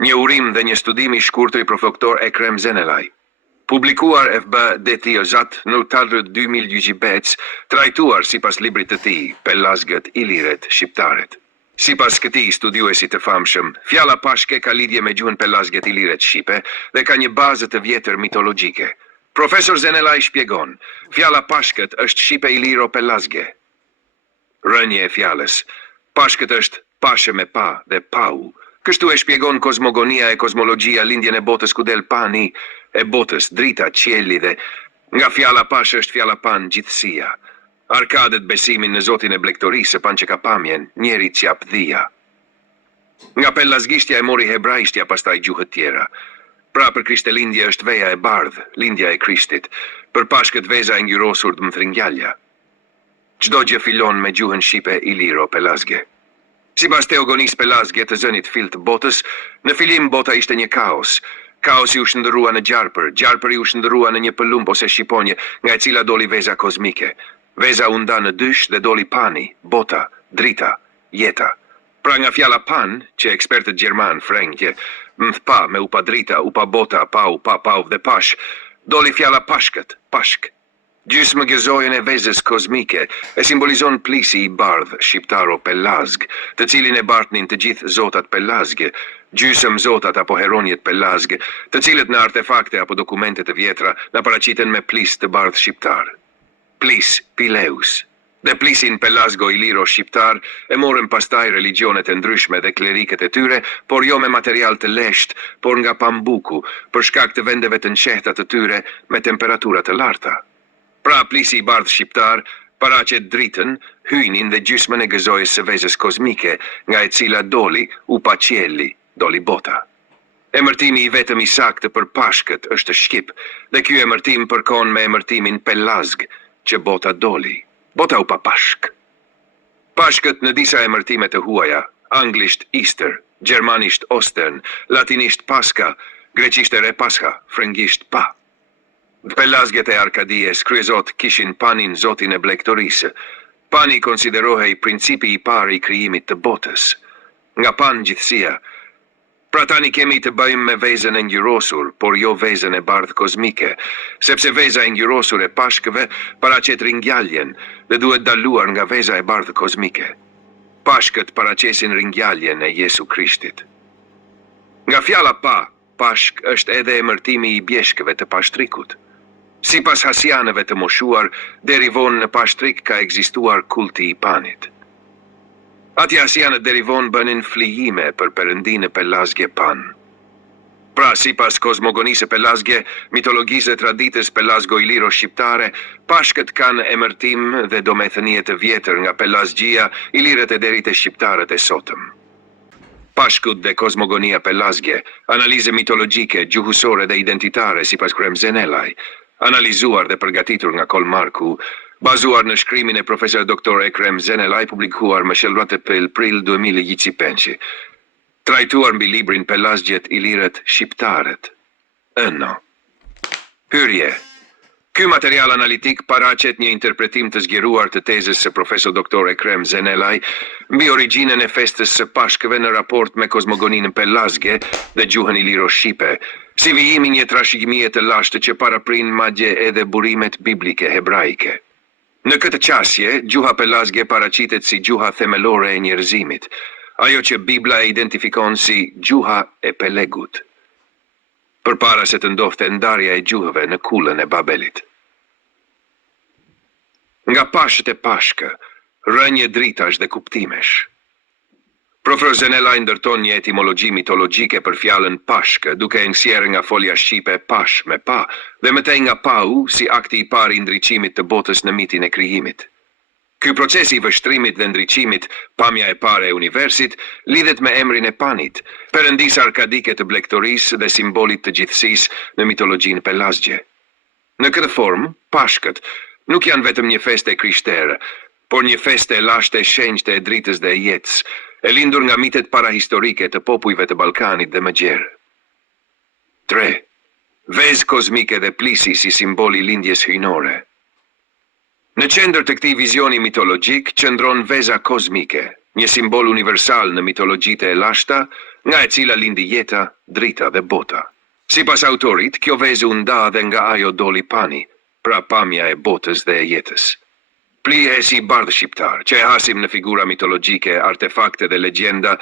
Një urim dhe një studim I shkurtër I profesor Ekrem Zenelaj. Publikuar FB DTOZat në talrët 2000 gjyqibec, trajtuar sipas librit të tij, Pellazgët Iliret Shqiptaret. Sipas këtij studiuesi të famshëm, fjala pashke ka lidhje me gjuhën Pellazgët Iliret Shqipe dhe ka një bazë të vjetër mitologjike. Profesor Zenelaj shpjegon, fjala pashkët është shqipe iliro-pelazge. Rënje e fjalës. Pashkët është pashe me pa dhe pau. Kështu e shpjegon kozmogonia e kozmologjia lindjen e botës ku del pani, e botës, drita, qielli dhe nga fjala pashë është fjala pan gjithësia. Arkadet besimin në Zotin e blegtorisë pan që ka pamjen, njeri qap dhia. Nga pellazgishtja e mori hebraishtja pastaj gjuhët tjera. Pra për krishtelindje është veja e bardhë, lindja e Krishtit, për pashkët veza e ngjyrosur të mthringjallja. Çdo gjë filon me gjuhën shqipe iliro-pelazge. Sipas teogonisë pelazge të zënit fill të botës, në fillim bota ishte një kaos. Kaosi u shndërrua në gjarpër, gjarpëri u shndërrua në një pëllumb ose shqiponje, nga e cila doli veza kozmike. Veza u nda në dysh dhe doli pani, bota, drita, jeta. Pra nga fjala pan, që ekspertët gjerman, frengje, pa me upa drita, upa bota, pau dhe pash, doli fjala pashkët, pashk. Gjysmë gëzojën e vezës kozmike e simbolizon plisi I bardh shqiptaro-pelazg, të cilin e bartnin të gjithë zotat pelazge, gjysëm zotat apo heronjet pelazge, të cilët në artefakte apo dokumente të vjetra na paraqiten me plis të bardh shqiptar. Plis Pileus. Dhe plisin pelazgo-iliro shqiptar e morën pastaj religionet e ndryshme dhe klerikët e tyre, por jo me material të lesht, por nga pambuku, për shkak të vendeve të nqehta të tyre me temperatura të larta. Pra plisi I bardh shqiptar paraqet dritën, hyjnin dhe gjysmën e gëzojës së vezës kozmike, nga e cila doli upa qielli, doli bota. Emërtimi I vetëm I saktë për pashkët është shqip, dhe ky emërtim përkon me emërtimin pelazg, që bota doli. Bota upa pashk. Pashkët në disa emërtime të huaja, anglisht Easter, gjermanisht Ostern, latinisht Pascha, greqisht e re Pascha, frëngisht pa. Pelazgët e Arkadies kryezot kishin panin Zotin e blegtorisë. Pani konsiderohej principi I parë I krijimit të botës. Nga pan gjithësia. Pra tani kemi të bëjmë me vezën e ngjyrosur, por jo vezën e bardh kozmike, sepse veza e ngjyrosur e pashkëve paraqet ringjalljen dhe duhet daluar nga veza e bardh kozmike. Pashkët paraqesin ringjalljen e Jesu Krishtit. Nga fjala pa, pashk është edhe emërtimi I bjeshkëve të pashtrikut. Sipas hasianëve të moshuar, deri vonë në pashtrik ka ekzistuar kulti I panit. Ati hasianët deri vonë bënin flijime për perëndinë pelazge pan. Pra, sipas kozmogonisë pelazge, mitologjisë e traditës pelazgo-iliro shqiptare, pashkët kanë emërtim dhe domethënie të vjetër nga pelazgjia, iliret e derit e shqiptarët e sotëm. Pashkut dhe kozmogonia pelazge, analize mitologjike, gjuhësore dhe identitare sipas Ekrem Zenelaj, analizuar dhe përgatitur nga Kolmarku, bazuar në shkrimin e profesor doktor Ekrem Zenelaj publikuar më shëllrat e prill 2025. Trajtuar mbi librin Pellazgjet Iliret Shqiptaret. Ëno. Hyrje. Ky material analitik paraqet një interpretim të zgjeruar të tezës së profesor doktor Ekrem Zenelaj mbi origjinën e festës së pashkëve në raport me kozmogoninën pelazge dhe gjuhën iliro-shqipe, si vijimi një trashëgimie të lashtë që paraprin madje edhe burimet biblike hebraike. Në këtë qasje, gjuha pelazge paraqitet si gjuha themelore e njerëzimit, ajo që Bibla e identifikon si gjuha e Pelegut, përpara se të ndodhte ndarja e gjuhëve në kulën e Babelit. Nga pashët e pashkë, rënje dritash dhe kuptimesh. Profesor Zenelaj ndërton një etimologji mitologjike për fjalën pashkë, duke e nxjerrë nga folja shqipe pash me pa, dhe mëtej nga pau si akti I parë I ndriçimit të botës në mitin e krijimit. Ky procesi I vështrimit dhe ndriçimit, pamja e parë e universit, lidhet me emrin e panit, perëndisë arkadike të blegtorisë dhe simbolit të gjithësisë në mitologjinë pelazgje. Në këtë formë, pashkët nuk janë vetëm një feste krishtere, por një feste e lashtë e shenjtë e dritës dhe e jetës, e lindur nga mitet parahistorike të popujve të Ballkanit dhe më gjerë. 3. Vezë kozmike dhe plisi si simboli lindjes hyjnore. Në qendër të këtij vizioni mitologjik qëndron veza kozmike, një simbol universal në mitologjitë e lashta, nga e cila lindi jeta, drita dhe bota. Sipas autorit, kjo vezë u nda dhe nga ajo doli pani, pra pamja e botës dhe e jetës. Pli e si bardhë shqiptar, që e hasim në figura mitologjike, artefakte dhe legjenda,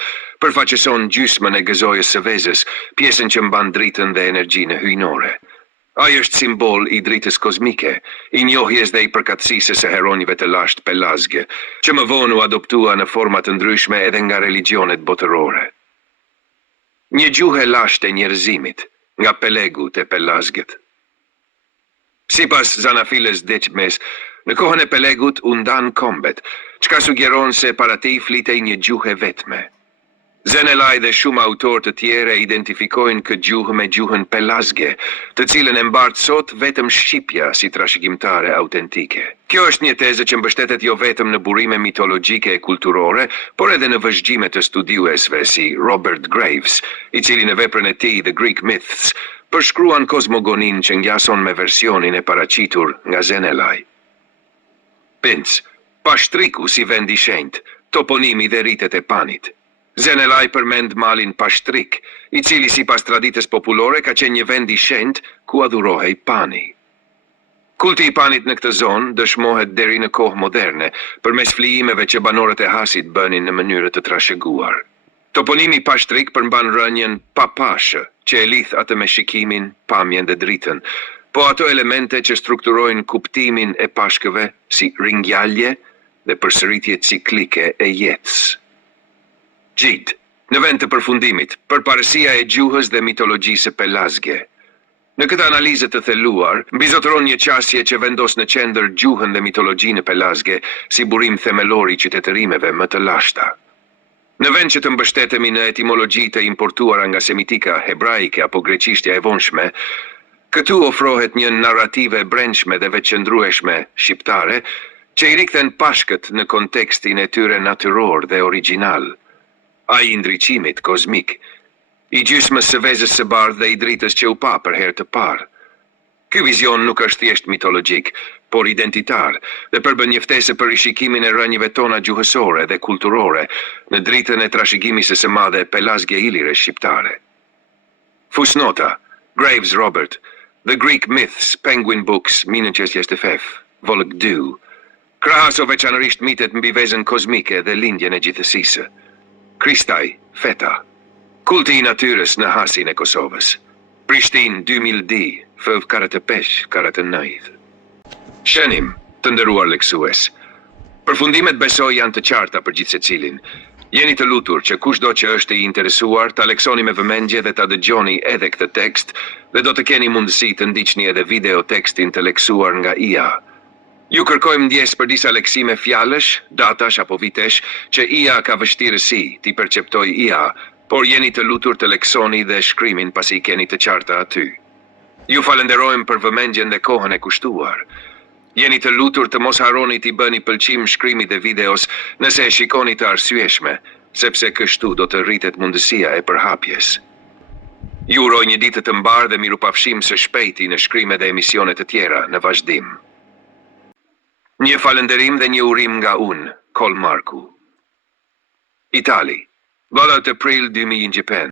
përfaqëson gjysmën e gëzojës së vezës, pjesën që mban dritën dhe energjinë hyjnore. Ai është simbol i dritës kozmike, i njohjes dhe i përkatësisë së heronjve të lashtë pelazge, që më vonë u adoptua në forma të ndryshme edhe nga religionet botërore. Një gjuhë e lashtë e njerëzimit, nga Pelegu te pelazget. Sipas Xanafiles Deçmes, në kohën e Pelegut u ndan kombet, çka sugjeron se para tij flitej një gjuhë e vetme. Zenelaj dhe shumë autor të tjerë identifikojnë këtë gjuhë me gjuhën pelazge, të cilën e mbart sot vetëm shqipja si trashëgimtare autentike. Kjo është një tezë që mbështetet jo vetëm në burime mitologjike e kulturore, por edhe në vëzhgjime të studiuesve si Robert Graves, i cili në veprën e tij The Greek Myths përshkruan kozmogonin që ngjason me versionin e paraqitur nga Zenelaj. Pinc, Pashtriku si vend i shenjtë, toponimi dhe ritet e panit. Zenelaj përmend malin Pashtrik, i cili sipas traditës popullore ka qenë një vend i shenjtë ku adhurohej pani. Kulti i panit në këtë zonë dëshmohet deri në kohë moderne, përmes flijimeve që banorët e Hasit bënin në mënyrë të trashëguar. Toponimi Pashtrik përmban rënien papashë, që e lidh atë me shikimin, pamjen dhe dritën, po ato elemente që strukturojnë kuptimin e pashkëve si ringjallje dhe përsëritje ciklike e jetës. Gjid, në vend të përfundimit, përparësia e gjuhës dhe mitologjisë pelazge. Në këtë analizë të thelluar, mbizotëron një qasje që vendos në qendër gjuhën dhe mitologjinë pelazge si burim themelor i qytetërimeve më të lashta. Në vend që të mbështetemi në etimologji të importuara nga semitika, hebraike apo greqishtja e vonshme, këtu ofrohet një narrative brendshme dhe veçëndrueshme shqiptare që i rikthen pashkët në kontekstin e tyre natyror dhe origjinal. Ai i ndriçimit kozmik, i gjysmës së vezës së bardhë dhe i dritës që u pa për herë të parë. Ky vizion nuk është thjesht mitologjik, por identitar, dhe përbën një ftesë për rishikimin e rënjeve tona gjuhësore dhe kulturore në dritën e trashëgimisë së madhe pelazge ilire shqiptare. Fusnota, Graves Robert, The Greek Myths, Penguin Books, 1965, Volk 2. Krahaso veçanërisht mitet mbi vezën kozmike dhe lindjen e gjithësisë. Kristaj, Feta. Kulti i natyrës në Hasin e Kosovës. Prishtinë 2000D, FEV 45-49. Shënim, të nderuar leksues. Përfundimet besoj janë të qarta për gjithë secilin. Jeni të lutur që kushdo që është i interesuar ta leksoni me vëmendje dhe ta dëgjoni edhe këtë tekst, dhe do të keni mundësi të ndiqni edhe video tekstin të leksuar nga IA. Ju kërkojmë ndjes për disa leksime fjalësh, datash apo vitesh që IA ka vështirësi t'i perceptoj IA, por jeni të lutur të leksoni dhe shkrimin pasi i keni të qarta aty. Ju falenderojmë për vëmendjen dhe kohën e kushtuar. Jeni të lutur të mos harroni t'i bëni pëlqim shkrimit dhe videos nëse e shikoni të arsyeshme, sepse kështu do të rritet mundësia e përhapjes. Ju uroj një ditë të mbar dhe mirupafshim së shpejti në shkrime dhe emisione të tjera në vazhdim. Një falenderim dhe një urim nga unë, Kol Marku. Itali, 12 April 2025.